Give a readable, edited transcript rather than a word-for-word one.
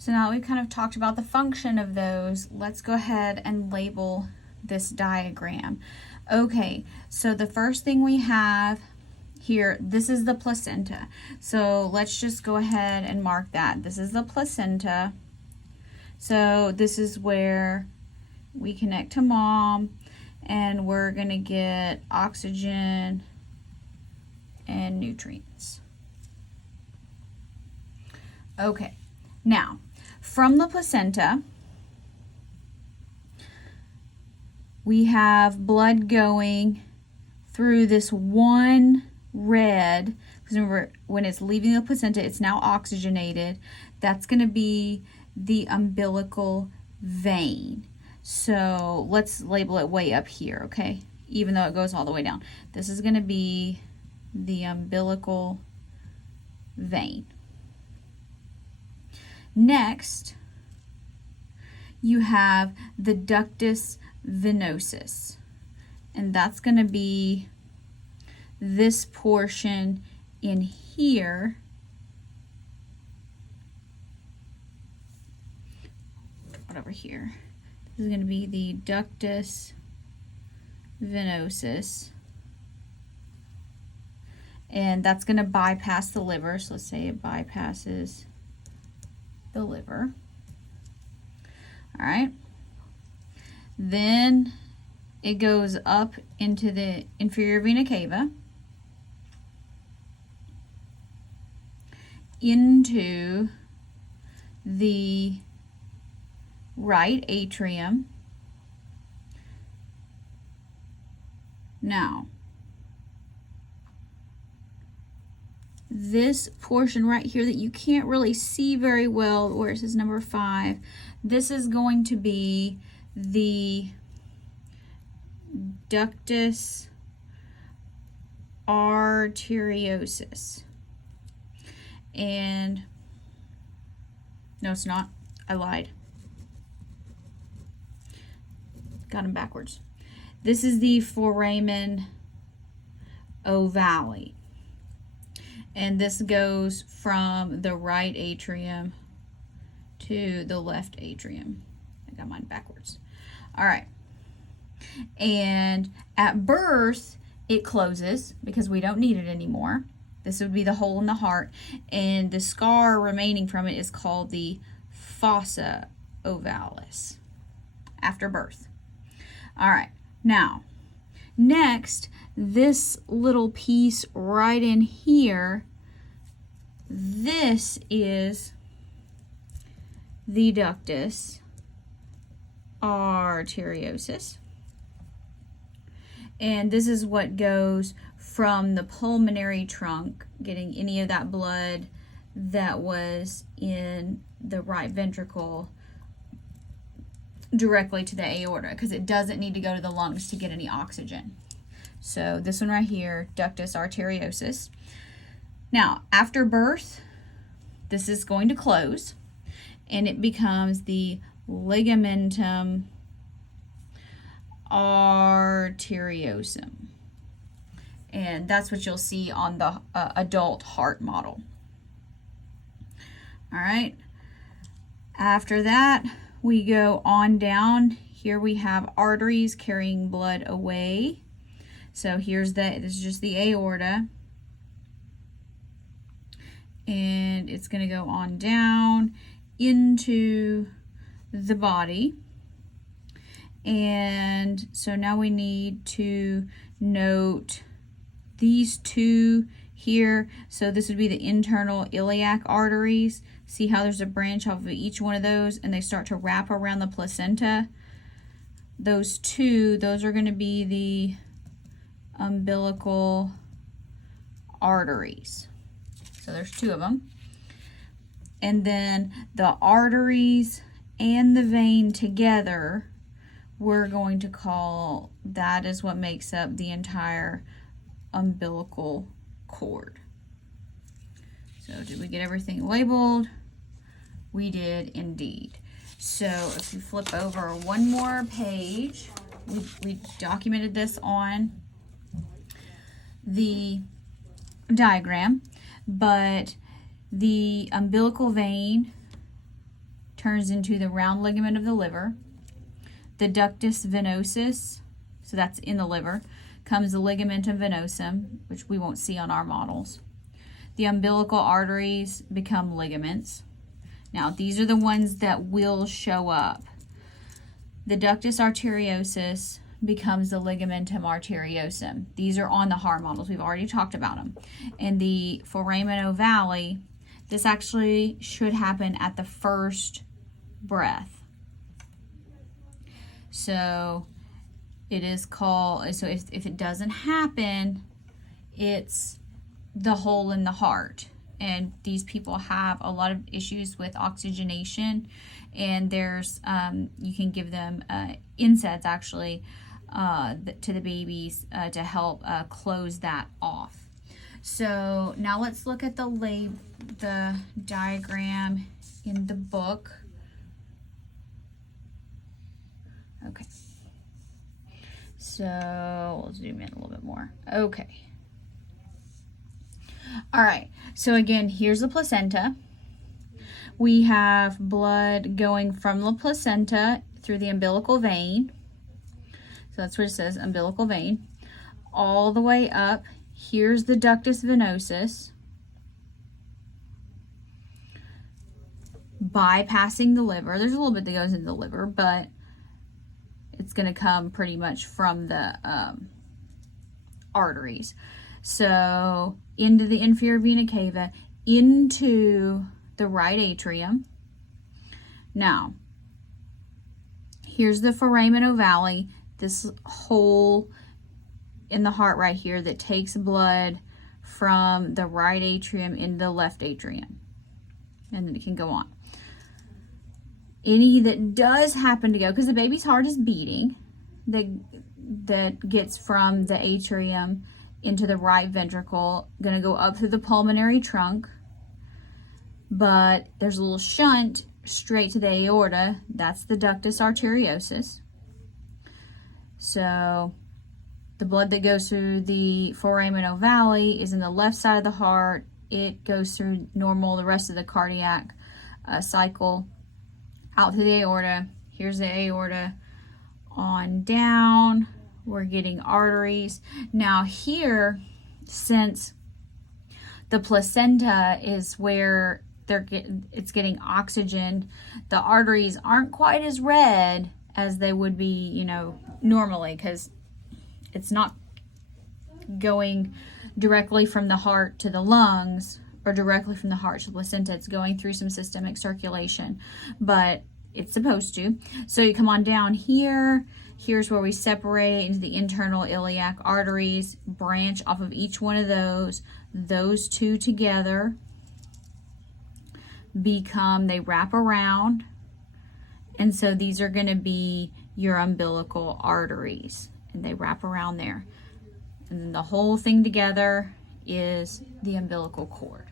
So now that we've kind of talked about the function of those, let's go ahead and label this diagram. Okay, so the first thing we have here, this is the placenta. So let's just go ahead and mark that. This is the placenta. So this is where we connect to mom, and we're gonna get oxygen and nutrients. Okay, now from the placenta, we have blood going through this one red, because remember, when it's leaving the placenta, it's now oxygenated. That's going to be the umbilical vein. So let's label it way up here, okay? Even though it goes all the way down. This is going to be the umbilical vein. Next, you have the Ductus Venosus, and that's going to be this portion in here. Right over here. This is going to be the Ductus Venosus, and that's going to bypass the liver. So let's say it bypasses the liver. All right. Then it goes up into the inferior vena cava, into the right atrium. Now, this portion right here that you can't really see very well, where it says number 5, this is going to be the Ductus Arteriosus. And no, it's not. I lied. Got them backwards. This is the Foramen Ovale. And this goes from the right atrium to the left atrium. I got mine backwards. All right. And at birth, it closes because we don't need it anymore. This would be the hole in the heart. And the scar remaining from it is called the fossa ovalis after birth. All right. Now, next, this little piece right in here, this is the Ductus Arteriosus. And this is what goes from the pulmonary trunk, getting any of that blood that was in the right ventricle directly to the aorta, because it doesn't need to go to the lungs to get any oxygen. So this one right here, Ductus Arteriosus. Now, after birth, this is going to close, and it becomes the Ligamentum Arteriosum. And that's what you'll see on the adult heart model. All right. After that, we go on down. Here we have arteries carrying blood away. So this is just the aorta. And it's going to go on down into the body. And so now we need to note these two here. So this would be the internal iliac arteries. See how there's a branch off of each one of those, and they start to wrap around the placenta. Those two, those are going to be the umbilical arteries. So there's two of them. And then the arteries and the vein together, we're going to call, that is what makes up the entire umbilical cord. So did we get everything labeled? We did indeed. So if you flip over one more page, we documented this on the diagram, but the umbilical vein turns into the round ligament of the liver. The ductus venosus, so that's in the liver, comes the ligamentum venosum, which we won't see on our models. The umbilical arteries become ligaments. Now, these are the ones that will show up. The ductus arteriosus becomes the ligamentum arteriosum. These are on the hard models. We've already talked about them. And the foramen ovale, this actually should happen at the first breath. So it is called, so if it doesn't happen, it's the hole in the heart. And these people have a lot of issues with oxygenation, and there's you can give them NSAIDs actually to the babies to help close that off. So now let's look at the diagram in the book. Okay, so we'll zoom in a little bit more. Okay. All right, so again, here's the placenta. We have blood going from the placenta through the umbilical vein. So that's what it says, umbilical vein. All the way up. Here's the ductus venosus. Bypassing the liver. There's a little bit that goes into the liver, but it's going to come pretty much from the arteries. So into the inferior vena cava, into the right atrium. Now, here's the foramen ovale, this hole in the heart right here that takes blood from the right atrium into the left atrium. And then it can go on. Any that does happen to go, because the baby's heart is beating, that gets from the atrium into the right ventricle, going to go up through the pulmonary trunk, but there's a little shunt straight to the aorta. That's the ductus arteriosus. So the blood that goes through the foramen ovale is in the left side of the heart. It goes through normal, the rest of the cardiac cycle, out through the aorta. Here's the aorta on down. We're getting arteries. Now here, since the placenta is where it's getting oxygen, the arteries aren't quite as red as they would be, normally, because it's not going directly from the heart to the lungs or directly from the heart to the placenta. It's going through some systemic circulation, but it's supposed to. So you come on down here. Here's where we separate into the internal iliac arteries, branch off of each one of those. Those two together they wrap around. And so these are going to be your umbilical arteries. And they wrap around there. And then the whole thing together is the umbilical cord.